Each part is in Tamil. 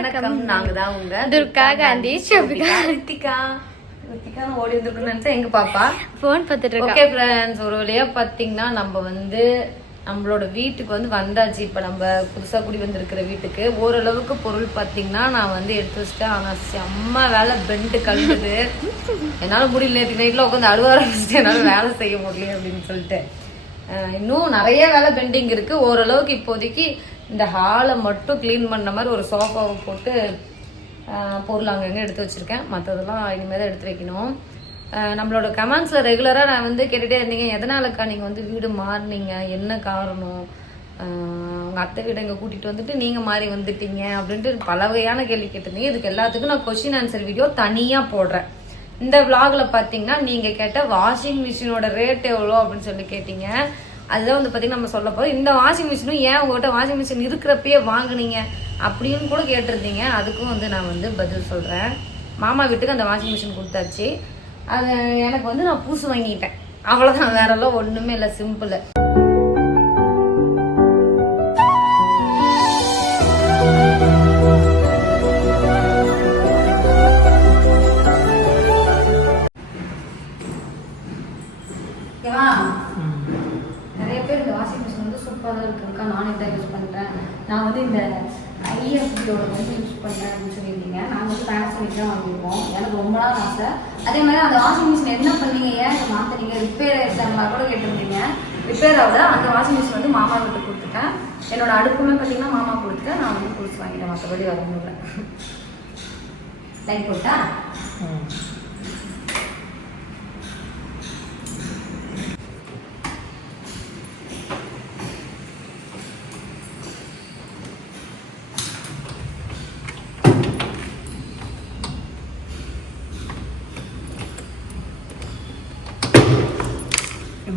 வணக்கம். நாங்க தான் உங்க துர்கா காந்தி ஷோபிகா ரித்திகா. ஓடி வந்திருக்குன்னு நினைச்சா எங்க பாப்பா? ஃபோன் பார்த்துட்டு ஓகே ஃப்ரெண்ட்ஸ் ஒரு வழியா பாத்தீங்கன்னா நம்ம வந்து நம்மளோட வீட்டுக்கு வந்து வந்தாச்சு. இப்ப நம்ம புதுசா குடி வந்திருக்கிற வீட்டுக்கு. ஓரளவுக்கு பொருள் பாத்தீங்கன்னா நான் வந்து எடுத்து வச்சிட்டேன். ஆனா செம்ம வேலை. பெண்டு கழுகுது என்னால முடியல. நேற்று நைட்ல உட்காந்து அழுவ ஆரம்பிச்சிட்டு என்னால வேலை செய்ய முடியல அப்படின்னு சொல்லிட்டு. இன்னும் நிறைய வேலை பெண்டிங் இருக்கு. ஓரளவுக்கு இப்போதைக்கு இந்த ஹாலை மட்டும் க்ளீன் பண்ண மாதிரி ஒரு சோஃபாவை போட்டு பொருள் அங்கங்கே எடுத்து வச்சுருக்கேன். மற்றதெல்லாம் இனிமேல் தான் எடுத்து வைக்கணும். நம்மளோட கமெண்ட்ஸில் ரெகுலராக நான் வந்து கேட்டுகிட்டே இருந்தீங்க. எதனாலக்கா நீங்கள் வந்து வீடு மாறினீங்க? என்ன காரணம்? உங்கள் அத்தை வீடு இங்கே கூட்டிகிட்டு வந்துட்டு நீங்கள் மாறி வந்துட்டீங்க அப்படின்ட்டு பல வகையான கேள்வி கேட்டிருந்தீங்க. இதுக்கு எல்லாத்துக்கும் நான் கொஷின் ஆன்சர் வீடியோ தனியாக போடுறேன். இந்த vlogல பார்த்தீங்கன்னா நீங்கள் கேட்ட வாஷிங் மிஷினோட ரேட் எவ்வளோ அப்படின்னு சொல்லி கேட்டீங்க. அதுதான் வந்து பார்த்தீங்கன்னா நம்ம சொல்ல போகிறோம் இந்த வாஷிங் மிஷினும் ஏன் உங்கள்கிட்ட வாஷிங் மிஷின் இருக்கிறப்பயே வாங்குனீங்க அப்படின்னு கூட கேட்டிருந்தீங்க. அதுக்கும் வந்து நான் வந்து பதில் சொல்கிறேன் மாமா வீட்டுக்கு அந்த வாஷிங் மிஷின் கொடுத்தாச்சு. அது எனக்கு வந்து நான் பூசு வாங்கிட்டேன். அவ்வளோதான் வேறெல்லாம் ஒன்றுமே இல்லை. சிம்பிள் நிறைய பேர் இந்த வாஷிங் மிஷின் வந்து சூப்பராக இருக்குக்கா நானே தான் யூஸ் பண்ணுறேன் நான் வந்து இந்த ஐஎஃபியோட வந்து யூஸ் பண்ணுறேன் அப்படின்னு சொல்லியிருந்தீங்க. நாங்கள் வந்து பேனசோனிக் தான் வாங்கியிருக்கோம். எனக்கு ரொம்ப நாள் ஆசை. அதே மாதிரி அந்த வாஷிங் மிஷின் என்ன பண்ணீங்க? ஏன் மாற்றினீங்க ரிப்பேர் ஆயிடுச்சு கூட கேட்டிருந்தீங்க. ரிப்பேர் ஆகுது அந்த வாஷிங் மிஷின் வந்து மாமா வீட்டுக்கு கொடுத்துட்டேன். என்னோட அடுப்புமே பார்த்தீங்கன்னா மாமா கொடுத்துட்டேன் நான் வந்து புதுசு வாங்கிட்டேன். மற்றபடி வர முடியல லைட் போட்டா?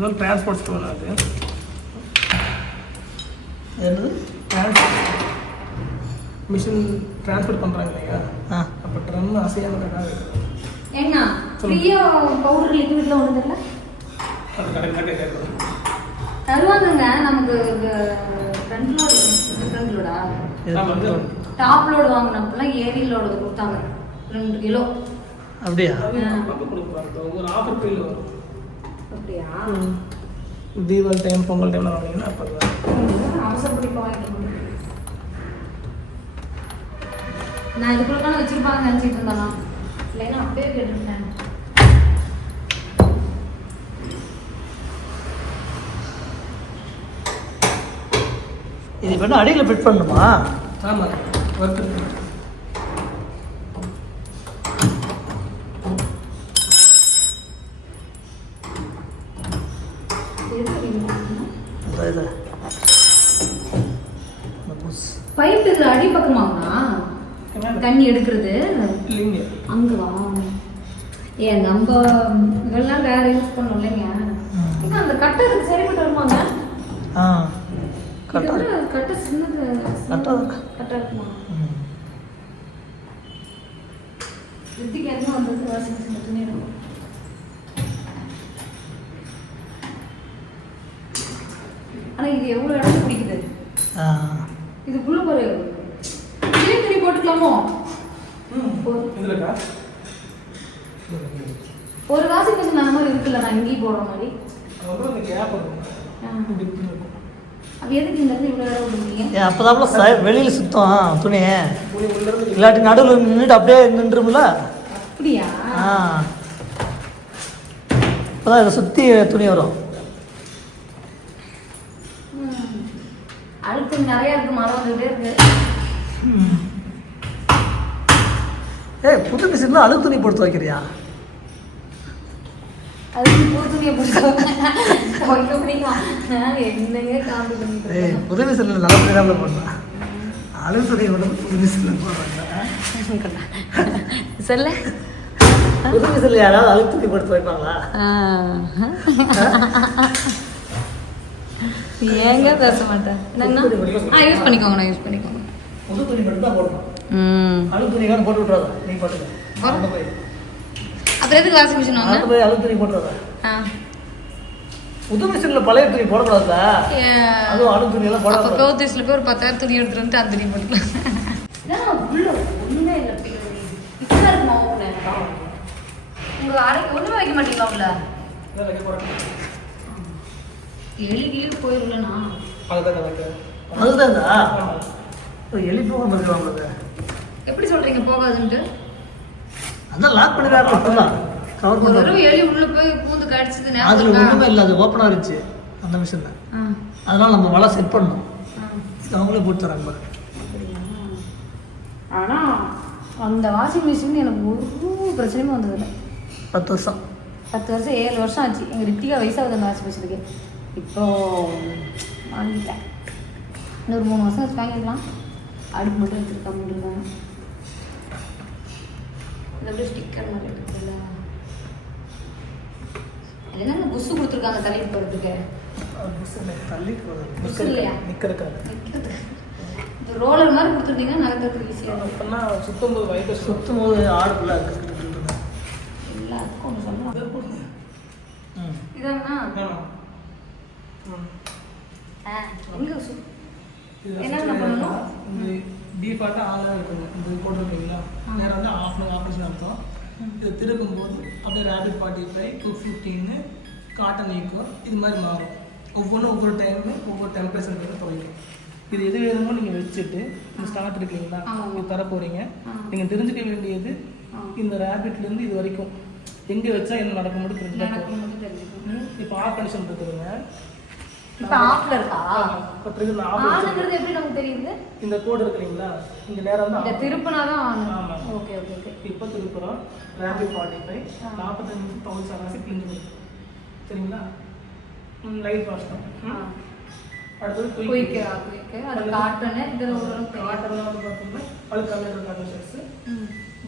இது வந்து டிரான்ஸ்போர்ட் அது என்னது? மிஷின் டிரான்ஸ்போர்ட் பண்ணுறாங்க இல்லையா? ஆ. அப்போ ட்ரம் அசையாமல் கரெக்டாக இருக்குது ஏங்கண்ணா ஃப்ரீயா பவுடர் லிக்விட்ல ஒன்று தெரியல. தருவாங்கங்க நமக்கு front load front top load வாங்கினப்பெல்லாம் ஏரி லோடு கொடுத்தாங்க. ரெண்டு கிலோ. அப்படியா? ஒரு ஆஃபர் வரும். அப்படியா? தீபாவளி டைம் பொங்கல் டைம்ல வாங்கினீங்கன்னா அப்போ. அவசரப்படி நான் இதுக்குள்ள வச்சிருப்பாங்க நினச்சிட்டு இருந்தானா? இல்லைன்னா அப்பயே கேட்டுருந்தேன் இது என்ன அடியில் ஃபிட் பண்ணணுமா? ஆமாம் ஒர்க் பைப் இதுல அடி பக்கமாங்கண்ணா தண்ணி எடுக்கிறது? இல்லைங்க. அங்க வா. ஏன் நம்ம இதெல்லாம் வேற யூஸ் பண்ணோம் இல்லைங்க. அந்த கட்டை சரிப்பட்டு வருமாங்க? ஆ இதோட கட்டை. சின்னது கட்டா இருக்கா? கட்டை இருக்குமா? ரித்திக்கு எதுவும் வந்தது வாஷிங் மிஷின் துணி எடுக்கும் ஆனா இது எவ்வளவு இடம் பிடிக்குது? இதுக்குள்ள ஒரு இதே துணி போட்டுக்கலாமோ? ம் ஒரு- வாஷிங் மிஷின் அந்த மாதிரி இருக்குல்ல நான் இங்கேயும் போடுற மாதிரி? அப்ப எதுக்கு இந்த இடத்துல இவ்வளவு இடம் தான் வெளியில் சுத்தம் துணி இல்லாட்டி நடுவில் நின்றுட்டு அப்படியே நின்றும்ல அப்படியா? ஆ. இப்போ தான் இதை சுற்றி துணி வரும் ம். அழுக்கு நிறைய இருக்கு மழை வந்துகிட்டே இருக்கு. ஏய் புது மிஷினில் அழுக்கு துணி போட்டு வைக்கிறியா அதுக்கு புது போட்டு மிஷினில் நல்ல துணி தான் போடணும் அழுக்கு துணி மட்டும் புது மிஷினில் போடுறாங்க. சொல்லு. புது மிஷினில் யாராவது அழுக்கு துணி போட்டு வைப்பாங்களா ஏங்க பேச மாட்டேன். என்னங்கண்ணா ஆ யூஸ் பண்ணிக்கோங்கண்ணா யூஸ் பண்ணிக்கோங்க புது துணி மட்டும் தான் போடணும் ம். அழுக்கு துணி வேணும் போட்டு விட்றாத நீ போட்டுக்க போய் அப்புறம் எதுக்கு வாஷிங் மிஷின் வாங்க போய் அழுக்கு துணி போட்டுறாத ஆ. புது மிஷினில் பழைய துணி போடக்கூடாதா ஏ, அதுவும் அழுக்கு துணி எல்லாம் அப்போ போடக்கூடாது போய் ஒரு பத்தாயிரம் துணி எடுத்துட்டு வந்து அந்த துணி போட்டுக்கலாம். இதான் உள்ள ஒண்ணுமே இல்லை இப்பதான் இருக்குமா உள்ள உங்க அறை ஒண்ணுமே வைக்க மாட்டீங்களா உள்ள? இதான் வைக்க போகிறேன் எலி கீழே போயிருலண்ணா அதுதான் ஆமாம் எலி போகாம இருக்காங்க எப்படி சொல்றீங்க போகாதுன்ட்டு? அதான் லாக் பண்ணி வேற ஃபுல்லாக கவர் எலி உள்ள போய் பூந்து கடிச்சது அதில் ஒன்றுமே இருக்கா? இல்லை அது ஓப்பனாக இருந்துச்சு அந்த மிஷினில் அதனால நம்ம வலை செட் பண்ணோம். அவங்களே போட்டு தராங்க பாருங்க ஆனா அந்த வாஷிங் மிஷின் எனக்கு ஒரு பிரச்சனையுமே வந்ததில்லை. பத்து வருஷம். பத்து வருஷம் ஏழு வருஷம் ஆச்சு. எங்கள் ரித்திகா வயசாகுது அந்த வாஷிங் மிஷினுக்கு இப்போ வாங்கிட்டேன். இன்னொரு மூணு வருஷம் வச்சு வாங்கிடலாம். அடுப்பு மட்டும் வச்சுருக்கா முடியல. இது அப்படியே ஸ்டிக்கர் மாதிரி இருக்குல்ல. அது என்னங்க புஷு கொடுத்துருக்காங்க தலைக்கு போகிறதுக்கு இந்த ரோலர் மாதிரி கொடுத்துருந்தீங்கன்னா நகர்த்துறதுக்கு ஈஸியாக இருக்கும். சுத்தம் போது வயிற்று சுத்தம் போது ஆடு ஃபுல்லாக எல்லாத்துக்கும் ஒன்று சொல்லலாம் ம். இதாங்கண்ணா. எங்கே இது என்னென்ன பண்ணணும்? டிஃபால்ட்டாக ஆளாக இருக்குங்க. இந்த போட்டிருக்கீங்களா நேரம் வந்து ஆஃப் ஆப்ரேஷன் அர்த்தம் இது திருக்கும் போது அப்படியே ரேபிட் ஃபார்ட்டி ஃபைவ் டூ ஃபிஃப்டின்னு காட்டன் ஈக்கோ இது மாதிரி மாறும். ஒவ்வொன்றும் ஒவ்வொரு டைமும் ஒவ்வொரு டெம்பரேச்சர் துவைக்கும் இது எது வேணுமோ நீங்கள் வச்சுட்டு இந்த ஸ்டார்ட் இருக்கீங்களா. இது தர போகிறீங்க. நீங்கள் தெரிஞ்சுக்க வேண்டியது. இந்த ரேபிட்லேருந்து இது வரைக்கும். எங்கே வச்சா என்ன நடக்கும் மட்டும் தெரிஞ்சுக்கணும் இப்போ ஆஃப் கண்டிஷன் இருக்குதுங்க இப்போ ஆஃப்ல இருக்கா? எப்படி நமக்கு தெரியுது? இந்த கோடு இருக்குங்களா இங்க நேரம் இந்த off. திருப்பினா தான் ஆமா. ஓகே ஓகே ஓகே இப்போ திருப்புறோம். Rapid forty five. நாற்பத்தஞ்சு பவுன்ஸ் அராசி கிழிஞ்சு சரிங்களா? லைட் வாஷ் தான். அடுத்தது குயிக் குயிக்க அது காட்டனு இதில் ஒரு வாட்டர்லாம் வந்து பார்த்தீங்கன்னா அழுக்கு கம்மியாக காட்டன் ஷர்ட்ஸு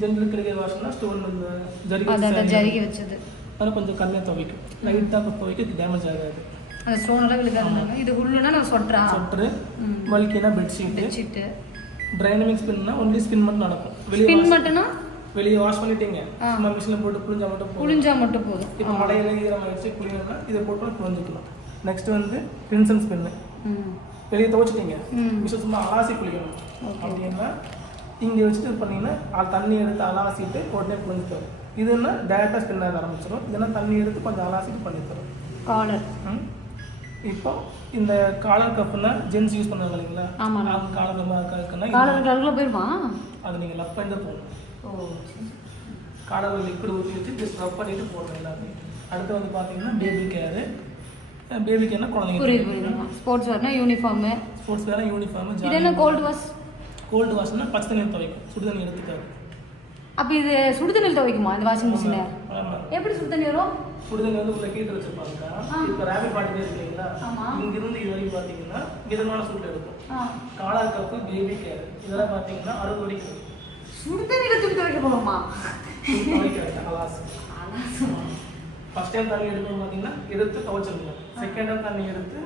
ஜென்ரல் கிளிகை வாஷ்னா ஸ்டோன் இந்த ஜரிகை அந்த saree. ஜரிகை வச்சது. அதெல்லாம் கொஞ்சம் கம்மியாக துவைக்கும். லைட்டாக துவைக்கும் டேமேஜ் ஆகாது. அந்த ஸ்டோன் எல்லாம் விழுகாதுனால இது உள்ளுனா நம்ம சொட்டுறா. சொட்ரு ம். வலிக்கினா பெட்ஷீட்டு வச்சுட்டு டைனமிக் ஸ்பின்னா ஒன்லி ஸ்பின் மட்டும் நடக்கும். வெளியே பின் wash- மட்டும்னா? வெளியே வாஷ் பண்ணிட்டீங்க. சும்மா மிஷினில் போட்டு புளிஞ்சா மட்டும் போதும். புளிஞ்சா மட்டும் போதும். இப்போ மழையில ஈரமாயிடுச்சு குளிரம்னா இதை போட்டு புரிஞ்சுக்கலாம் நெக்ஸ்ட் வந்து பிரின்சன் ஸ்பின்னு ம். வெளியே துவைச்சிட்டீங்க. மிஷின் சும்மா அலாசி குளிக்கணும் அப்படின்னா இங்கே வச்சுட்டு பண்ணீங்கன்னா அது தண்ணி எடுத்து அலாசிட்டு உடனே புரிஞ்சு தரும் இதுன்னா டேரெக்டாக ஸ்பின் ஆக ஆரம்பிச்சிடும் இதுனா தண்ணி எடுத்து கொஞ்சம் அலாசிட்டு பண்ணி தரும் காலர். இப்போ இந்த காலர் கப்புனா ஜென்ஸ் யூஸ் பண்ணுவாங்க இல்லைங்களா? ஆமாண்ணா. அவங்க காலர் கப்பாக இருக்குன்னா காலர் கலர்ல போயிருமா? அது நீங்கள் லெஃப்ட் ஹேண்ட் தான் போகணும் ஓ காடல் லிக்விட் ஊற்றி வச்சு ஜஸ்ட் ரப் பண்ணிட்டு போடணும் எல்லாமே. அடுத்து வந்து பார்த்தீங்கன்னா பேபி கேரு பேபி கேர்னா புரியுது குழந்தைங்க புரியுது ஸ்போர்ட்ஸ் வரனா யூனிஃபார்மு ஸ்போர்ட்ஸ் வேற யூனிஃபார்ம் இது என்ன கோல்டு வாஷ் கோல்டு வாஷ்னா பச்சை தண்ணி துவைக்கும். சுடு தண்ணி எடுத்துக்காது. அப்போ இது சுடு தண்ணியில் துவைக்குமா? இந்த வாஷிங் மிஷினை ஆமாம் எப்படி சுடு தண்ணி வரும்? சுடு தண்ணி வந்து உள்ள கீட்டு வச்சிருப்பாங்க. இப்போ ரேபிட் பாட்டி இருக்கீங்களா. இங்கிருந்து இது வரைக்கும் பார்த்தீங்கன்னா மிதமான சூடு எடுக்கும் ஆ. காலார் கப்பு பேபி கேர் இதெல்லாம் பார்த்தீங்கன்னா அறுபது வரைக்கும் சுடு தண்ணியில் துணி துவைக்க அலாஸ் ஃபர்ஸ்ட் டைம் தண்ணி எடுக்கணும் பார்த்தீங்கன்னா எடுத்து துவைச்சிருக்கணும் செகண்ட் டைம் தண்ணி எடுத்து.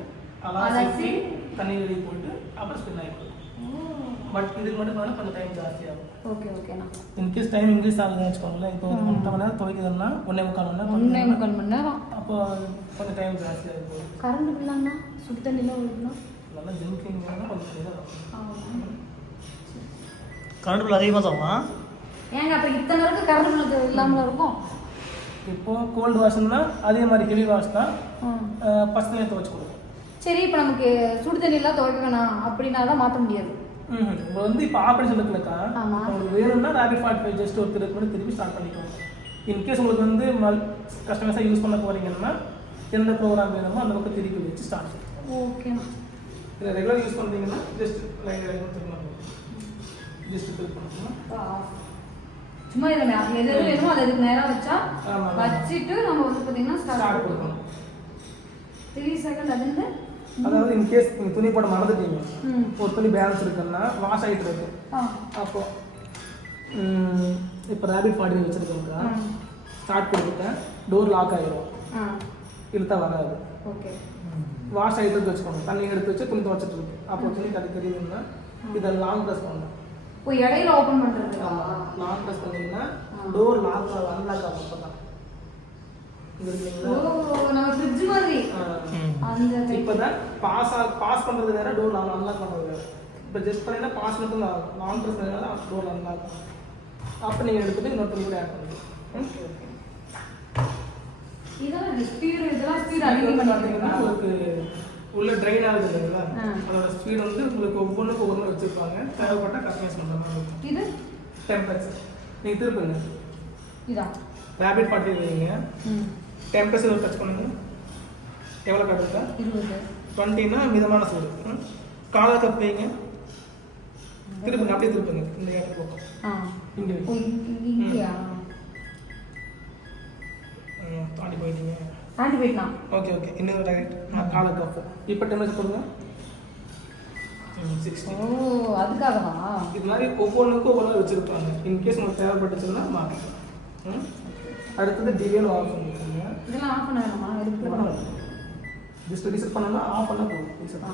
அலாசி தண்ணி வெளியே போட்டு அப்புறம் ஸ்பின் ஆகிடும் பட் இதுக்கு மட்டும் பண்ணால் கொஞ்சம் டைம் ஜாஸ்தியாகும் ஓகே ஓகேண்ணா இன்கேஸ் டைம் இன்க்ரீஸ் ஆகுதுன்னு வச்சுக்கோங்களேன் இப்போ ஒரு ஒன்றரை மணி நேரம் துவைக்குதுன்னா ஒன்றே முக்கால் மணி நேரம் ஒன்றே முக்கால் மணி நேரம். அப்போ கொஞ்சம் டைம் ஜாஸ்தியாக இருக்கும் கரண்ட் பில்லாங்கண்ணா சுடு தண்ணியில் ஊற்றணும் நல்லா ஜிங்கிங் கொஞ்சம் இதாக கரண்ட் பில் அதிகமாக தான் ஏங்க அப்போ இத்தனை வரைக்கும் கரண்ட் பில் இல்லாமல் இருக்கும்? இப்போ கோல்டு வாஷ்னா அதே மாதிரி ஹெவி வாஷ் தான் தண்ணி துவைச்சு கொடுக்கும் சரி இப்போ நமக்கு சுடு தண்ணியெல்லாம் துவைக்க வேணாம் அப்படின்னா தான் மாற்ற முடியாது. இப்போ வந்து இப்போ ஆப்ரேஷன் இருக்குல்லக்கா. உங்களுக்கு வேணும்னா ரேபிட் ஃபார்ட்டி ஃபைவ் ஜஸ்ட் ஒரு திருப்பி திருப்பி ஸ்டார்ட் பண்ணிக்கோங்க. இன்கேஸ் உங்களுக்கு வந்து மல் கஸ்டமர்ஸாக யூஸ் பண்ண போறீங்கன்னா எந்த ப்ரோக்ராம் வேணுமோ அந்த பக்கம் திருப்பி வச்சு ஸ்டார்ட் ஓகேண்ணா இதை ரெகுலர் யூஸ் பண்ணுறீங்கன்னா ஜஸ்ட் லைன் திரும்ப ஜஸ்ட் திருப்பி சும்மா இதில் எது எது வேணுமோ அதை இதுக்கு நேரம் வச்சா. வச்சுட்டு நம்ம வந்து பார்த்தீங்கன்னா ஸ்டார்ட் கொடுக்கணும். த்ரீ செகண்ட் அதுன்னு அதாவது இன்கேஸ் நீங்கள் துணி போட மறந்துட்டீங்க. ஒரு துணி பேலன்ஸ் இருக்குன்னா வாஷ் ஆகிட்டு இருக்கு. அப்போ இப்போ ரேபிட் ஃபார்ட்டி வச்சுருக்கோங்க ம். ஸ்டார்ட் கொடுத்துட்டேன். டோர் லாக் ஆகிரும் ஆ. இழுத்தா வராது. ஓகே. வாஷ் ஆகிட்டு வச்சுக்கோங்க. தண்ணி எடுத்து வச்சு துணி துவச்சிட்டு இருக்கு. அப்போ துணி கறி தெரியுதுன்னா இதை லாங் ப்ரெஸ் பண்ணணும். ஓ இடையில ஓப்பன் பண்ணுறதுக்கா லாங் ப்ரெஸ் பண்ணீங்கன்னா. டோர் லாக் அன்லாக் ஆகும் அப்போ தான் இங்க ஓ இருக்கீங்களா நம்ம ஃப்ரிட்ஜ் மாதிரி அந்த இப்போ தான் பாஸ் பாஸ் பண்ணுறது வேற டோர் அன்லாக் பண்ணுறது வேற. இப்போ ஜஸ்ட் பண்ணீங்கன்னா பாஸ் மட்டும் தான் ஆகும். லாங் ப்ரெஸ் பண்ணீங்கன்னா டோர் இருக்கும் அப்போ நீங்கள் எடுத்துட்டு இன்னொருத்தர் கூட ஆட் பண்ணுங்க உள்ள ட்ரைன் ஆகுது இல்லைங்களா. அதோட ஸ்பீட் வந்து உங்களுக்கு ஒவ்வொன்றுக்கு ஒவ்வொன்று வச்சுருப்பாங்க. தேவைப்பட்ட கஸ்டமைஸ் பண்ணுற மாதிரி இருக்கும். இது? டெம்பரேச்சர் நீங்கள் திருப்புங்க. இதா? ரேபிட் பார்ட்டி வைங்க டெம்பரேச்சர் டச் பண்ணுங்க? எவ்வளோ காட்டுருக்கா இருபது. டுவெண்ட்டினா மிதமான சூடு. காலா கப் வைங்க. திருப்புங்க அப்படியே திருப்புங்க. இந்த இடத்துக்கு பக்கம். தாண்டி போயிட்டீங்க. தாண்டி போயிட்டான் ஓகே ஓகே. இன்னொரு டைரக்ட் நான் காலை கப் இப்போ டெம்பரேச்சர் போடுங்க சிக்ஸ்டி ஓ அதுக்காகவா? இது மாதிரி ஒவ்வொன்றுக்கும் ஒவ்வொரு வச்சுருப்பாங்க. இன்கேஸ் உங்களுக்கு தேவைப்பட்டுச்சுன்னா மாற்றிக்கலாம் ம். அடுத்தது டிவியன் ஆஃப் இதெல்லாம் ஆஃப் பண்ண வேணாமா இருக்கு ஜஸ்ட் ரீசெட் பண்ணோம்னா ஆஃப் பண்ணால் போதும். ரீசெட் ஆ.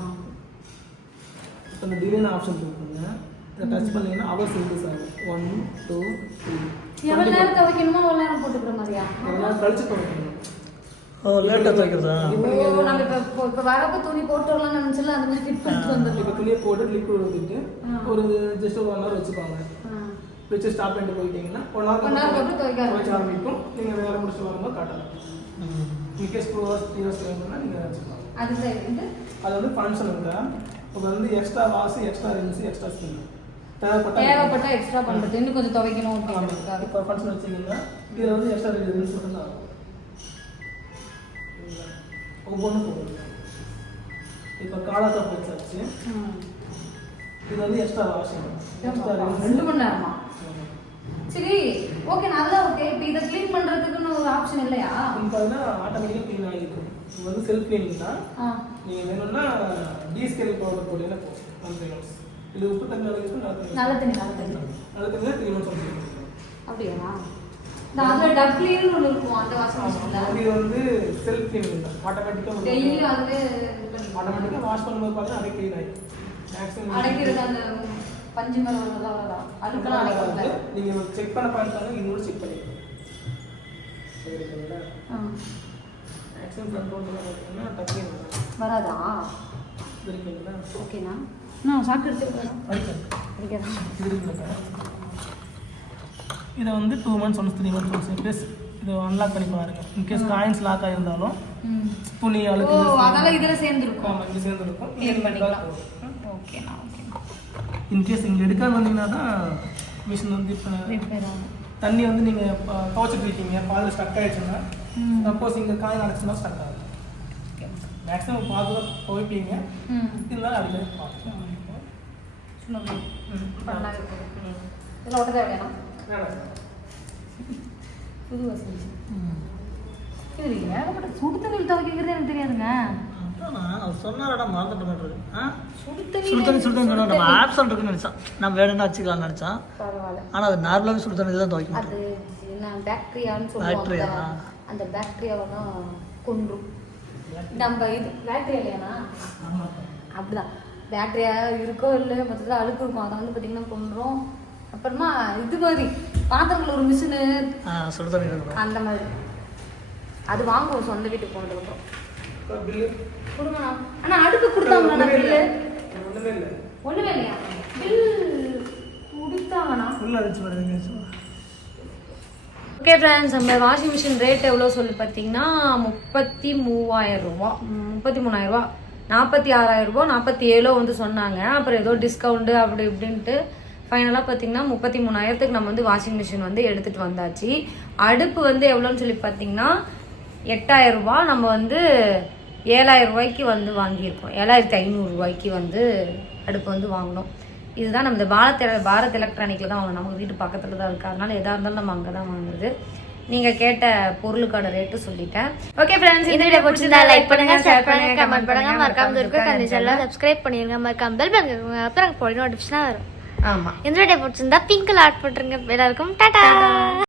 இப்போ இந்த டிலேன் ஆப்ஷன் கொடுக்குங்க இதை டச் பண்ணீங்கன்னா அவர் இன்க்ரீஸ் ஆகும். ஒன் டூ த்ரீ எவ்வளவு நேரம் துவைக்கணுமோ அவ்வளவு நேரம் போட்டுக்கிற மாதிரியா? எவ்வளோ கழிச்சு துவைக்கணும்? ஓ லேட்டாக துவைக்கிறதா? ஓ நம்ம இப்ப வரப்ப துணி போட்டு வரலாம்னு நினைச்சல அந்த மாதிரி ஃபிட் பண்ணிட்டு இப்போ வந்துடலாம். துணியை போட்டு லிக்விட் ஊற்றிட்டு. ஒரு ஜஸ்ட் ஒரு ஒன் ஹவர் வச்சுக்கோங்க. ஆ. வச்சு ஸ்டாப் பண்ணிட்டு போயிட்டீங்கன்னா ஒன் One hour ஹவர் போட்டு துவைக்க ஆரம்பிக்கும். நீங்கள் வேலை முடிச்சுட்டு வரும்போது காட்டலாம் in case two hours three hours வேணும்னா நீங்கள் வச்சுக்கலாம். அதுதான் இது அது வந்து ஃபங்க்ஷன் இருக்கா இப்போ வந்து extra wash extra rinse extra spin தேவைப்பட்ட தேவைப்பட்ட எக்ஸ்ட்ரா பண்றது. இன்னும் கொஞ்சம் துவைக்கணும் இப்போ ஃபங்க்ஷன் வச்சிங்கன்னா இதில் வந்து எக்ஸ்ட்ரா ரின்ஸ் மட்டும் தான் ஆகும் ஒவ்வொன்றும் போடுங்க இப்போ காலாத்தா வச்சாச்சு ம். இது வந்து எக்ஸ்ட்ரா வாஷிங் எக்ஸ்ட்ரா ரெண்டு மணி நேரமா? சரி ஓகே நல்லா ஓகே இப்போ இதை க்ளீன் ஆப்ஷன் இல்லையா இப்போ பார்த்தீங்கன்னா ஆட்டோமேட்டிக்காக க்ளீன் ஆகிருக்கும் இது வந்து செல்ஃப் க்ளீனிங் தான். ஆ. நீங்கள் வேணும்னா டீஸ்கேல் பவுடர் போட்டீங்கன்னா போதும் ஒன் த்ரீ மந்த்ஸ் இது உப்பு தண்ணி அளவுக்கு நல்ல தண்ணி. நல்ல தண்ணி நல்ல தண்ணி. த்ரீ மந்த்ஸ் அப்படியா? அதுல டப்ளின்னு ஒன்று இருக்கும் அந்த இது வந்து செல்ஃப் க்ளீனிங் தான். ஆட்டோமேட்டிக்காக டெய்லியும் அதுவே. ஆட்டோமேட்டிக்காக வாஷ் பண்ணும்போது பார்த்தீங்கன்னா அதே க்ளீன் அடைக்கிறது அந்த பஞ்சு மேல உள்ளதெல்லாம் வரதா அதுக்கெல்லாம் அடைக்கிறது நீங்கள் செக் பண்ண பார்த்தாங்க இன்னொரு செக் பண்ணிக்கலாம் வராதா? ஓகேண்ணா நான் சாப்பிட்டு எடுத்துக்கிறேன் இது வந்து two months once three months once in case இது அன்லாக் பண்ணி பாருங்க. இன்கேஸ் காயின்ஸ் லாக் ஆகிருந்தாலும் ம். துணி ஓ அழுக்கு அதனால இதில் சேர்ந்துருக்கும். ஆமாம் இங்கே சேர்ந்துருக்கும். Clean பண்ணிக்கலாம். ஓகேண்ணா ஓகே இன்கேஸ் இங்கே எடுக்காம வந்தீங்கன்னா தான் மிஷின் வந்து இப்போ ரிப்பேர் ஆகும். தண்ணி வந்து நீங்கள் துவச்சிட்டு இருக்கீங்க பால் ஸ்டக் ஆகிடுச்சுன்னா. சப்போஸ் இங்கே காயின் அடைச்சுன்னா ஸ்டக் ஆகும் மேக்ஸிமம் பால் துவைப்பீங்க. ம். இருந்தாலும் அடிக்கடி பார்த்துக்கலாம் சும்மா அப்படி ம். பண்ணா இருக்குது ம். இதில் ஒட்ட தேவையாண்ணா வேணாம். புது வாஷிங் இது ஏகப்பட்ட சுடு தண்ணியில் துவைக்கிறது எனக்கு தெரியாதுங்க. சொன்னாரடா மறந்துட்டு மாட்டிருக்கு ஆ? சுடு சுடு தண்ணி சுடு தண்ணி சொன்னா நம்ம ஆப்ஷன் இருக்குன்னு நினச்சான். நான் வேணும்னா வச்சுக்கலாம்னு நினச்சான். ஆனால் அது நார்மலாகவே சுடு தண்ணி தான் துவைக்க அது மாட்டேன் பாக்டீரியான்னு சொல்லுவாங்க. அந்த பாக்டீரியாவை தான் கொன்றும். நம்ம இது பாக்டீரியா இல்லையாண்ணா? அப்படிதான். பாக்டீரியா இருக்கோ இல்லை மொத்தத்தில் அழுக்கு இருக்கும். அதை வந்து பார்த்தீங்கன்னா கொன்றும். அப்புறமா இது மாதிரி பாத்திரங்கள் ஒரு மிஷினு அந்த மாதிரி. அது வாங்குவோம் சொந்த வீட்டுக்கு போனதுக்கப்புறம். பில்லு கொடுங்கண்ணா அண்ணா அடுப்பு கொடுத்தாங்கண்ணா பில்லு ஒன்றுமே இல்லை. ஒன்றுமே இல்லையா? பில் கொடுத்தாங்கண்ணா. உள்ள அடிச்சு பாருங்க ஓகே ஃப்ரெண்ட்ஸ் நம்ம வாஷிங் மிஷின் ரேட் எவ்வளோ சொல்லி பார்த்தீங்கன்னா முப்பத்தி மூவாயிரம் ரூபா. முப்பத்தி மூணாயிரம் ரூபா. நாற்பத்தி ஆறாயிரம் ரூபா நாற்பத்தி ஏழோ வந்து சொன்னாங்க. அப்புறம் ஏதோ டிஸ்கவுண்ட்டு அப்படி இப்படின்ட்டு ஃபைனலாக பார்த்தீங்கன்னா முப்பத்தி மூணாயிரத்துக்கு நம்ம வந்து வாஷிங் மிஷின் வந்து எடுத்துகிட்டு வந்தாச்சு. அடுப்பு வந்து எவ்வளோன்னு சொல்லி பார்த்தீங்கன்னா எட்டாயிரம் ரூபாய் நம்ம வந்து ஏழாயிரம் ரூபாய்க்கு வந்து வாங்கியிருக்கோம். ஏழாயிரத்தி ஐநூறு ரூபாய்க்கு வந்து அடுப்பு வந்து வாங்கினோம். இதுதான் நம்ம இந்த பாரத் பாரத் எலக்ட்ரானிக்கில் தான் வாங்கணும். நமக்கு வீட்டு பக்கத்தில் தான் இருக்கு. அதனால எதாக இருந்தாலும் நம்ம அங்கே தான் வாங்குறது. நீங்கள் கேட்ட பொருளுக்கான ரேட்டு சொல்லிட்டேன். ஓகே ஃப்ரெண்ட்ஸ் இந்த வீடியோ பிடிச்சிருந்தா லைக் பண்ணுங்க ஷேர் பண்ணுங்க கமெண்ட் பண்ணுங்க. மறக்காம இருக்க கண்டிப்பா சேனலை சப்ஸ்கிரைப் பண்ணிருங்க. மறக்காம பெல் பண்ணுங்க அப்புறம் போய் நோட்டிஃபிகேஷன் வரும். ஆமாம் இந்த வீடியோ பிடிச்சிருந்தா பிங்க் ஆட் போட்டுருங்க. எல்லாருக்கும் டாடா!